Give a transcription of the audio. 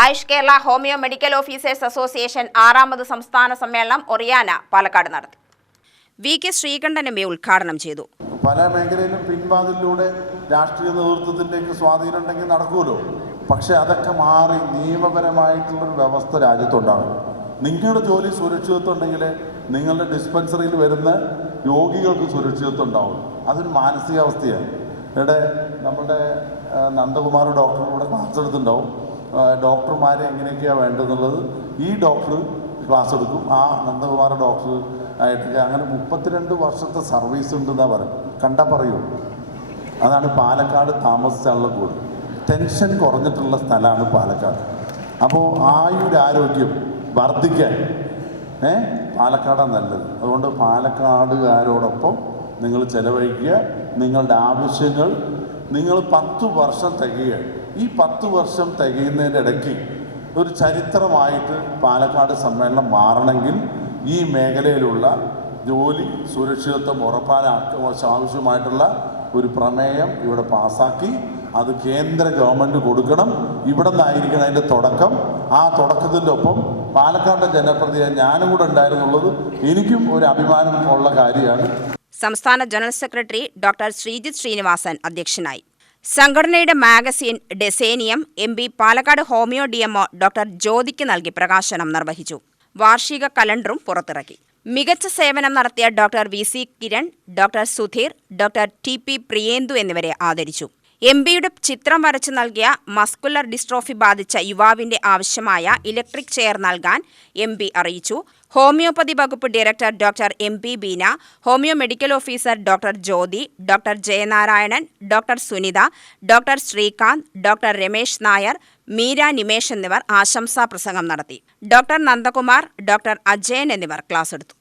Ayush Kerala homoeo medical officers association 6ാമത് സംസ്ഥാന സമ്മേളനം ഒറിയാന പാലക്കാട് നടത്തി. വി കെ ശ്രീകണ്ഠൻ എം.എ. ഉദ്ഘാടനം ചെയ്തു. പല മേഖലയിലും പിൻവാതിലൂടെ രാഷ്ട്രീയ നേതൃത്വത്തിൻ്റെയൊക്കെ സ്വാധീനം ഉണ്ടെങ്കിൽ നടക്കുമല്ലോ. പക്ഷെ അതൊക്കെ മാറി നിയമപരമായിട്ടുള്ളൊരു വ്യവസ്ഥ രാജ്യത്തുണ്ടാകും. നിങ്ങളുടെ ജോലി സുരക്ഷിതത്വം ഉണ്ടെങ്കിൽ നിങ്ങളുടെ ഡിസ്പെൻസറിയിൽ വരുന്ന രോഗികൾക്ക് സുരക്ഷിതത്വം ഉണ്ടാവും. അതൊരു മാനസികാവസ്ഥയാണ്. ഇവിടെ നമ്മുടെ നന്ദകുമാർ ഡോക്ടർ ഇവിടെ ക്ലാസ് എടുത്തിട്ടുണ്ടാവും. ഡോക്ടർമാരെ എങ്ങനെയൊക്കെയാണ് വേണ്ടതെന്നുള്ളത് ഈ ഡോക്ടർ ക്ലാസ് എടുക്കും. ആ നന്ദകുമാർ ഡോക്ടർ ആയിട്ട് അങ്ങനെ 32 വർഷത്തെ സർവീസ് ഉണ്ടെന്നാണ് പറയും. കണ്ടാൽ പറയൂ. അതാണ് പാലക്കാട് താമസിച്ചാലുള്ള കൂടി ടെൻഷൻ കുറഞ്ഞിട്ടുള്ള സ്ഥലമാണ് പാലക്കാട്. അപ്പോൾ ആയുരാരോഗ്യം വർദ്ധിക്കാൻ പാലക്കാടാണ് നല്ലത്. അതുകൊണ്ട് പാലക്കാടുകാരോടൊപ്പം നിങ്ങൾ ചെലവഴിക്കുക. നിങ്ങളുടെ ആവശ്യങ്ങൾ നിങ്ങൾ 10 വർഷം തികയുക. ഈ 10 വർഷം തികയുന്നതിൻ്റെ ഇടയ്ക്ക് ഒരു ചരിത്രമായിട്ട് പാലക്കാട് സമ്മേളനം മാറണമെങ്കിൽ ഈ മേഖലയിലുള്ള ജോലി സുരക്ഷിതത്വം ആവശ്യമായിട്ടുള്ള ഒരു പ്രമേയം ഇവിടെ പാസ്സാക്കി അത് കേന്ദ്ര ഗവൺമെൻറ് കൊടുക്കണം. ഇവിടെ നിന്നായിരിക്കണം അതിൻ്റെ തുടക്കം. ആ തുടക്കത്തിൻ്റെ ഒപ്പം പാലക്കാട്ടെ ജനപ്രതിനിധി ഞാനും കൂടെ ഉണ്ടായിരുന്നുള്ളത് എനിക്കും ഒരു അഭിമാനം ഉള്ള കാര്യമാണ്. സംസ്ഥാന general secretary doctor Sreejith Srinivasan അധ്യക്ഷനായി. സംഘടനയുടെ magazine decennium MP Palakkad homoeo DMO doctor ജ്യോതിക്ക് നൽകി പ്രകാശനം നിർവഹിച്ചു. വാർഷിക കലണ്ടറും പുറത്തിറക്കി. മികച്ച സേവനം നടത്തിയ doctor VC Kiran, doctor Sudheer, doctor TP Priyendu എന്നിവരെ ആദരിച്ചു. MPയുടെ ചിത്രം വരച്ചു നൽകിയ മസ്കുലർ ഡിസ്ട്രോഫി ബാധിച്ച യുവാവിന്റെ ആവശ്യമായ ഇലക്ട്രിക് ചെയർ നൽകാൻ MP അറിയിച്ചു. ഹോമിയോപ്പതി വകുപ്പ് director doctor MP Beena, homoeo medical officer doctor Jyothi, doctor Jayanarayanan, doctor Sunitha, doctor Sreekanth, doctor Ramesh Nair, Meera Nimesh എന്നിവർ ആശംസാ പ്രസംഗം നടത്തി. ഡോക്ടർ നന്ദകുമാർ, ഡോക്ടർ അജയൻ എന്നിവർ ക്ലാസ് എടുത്തു.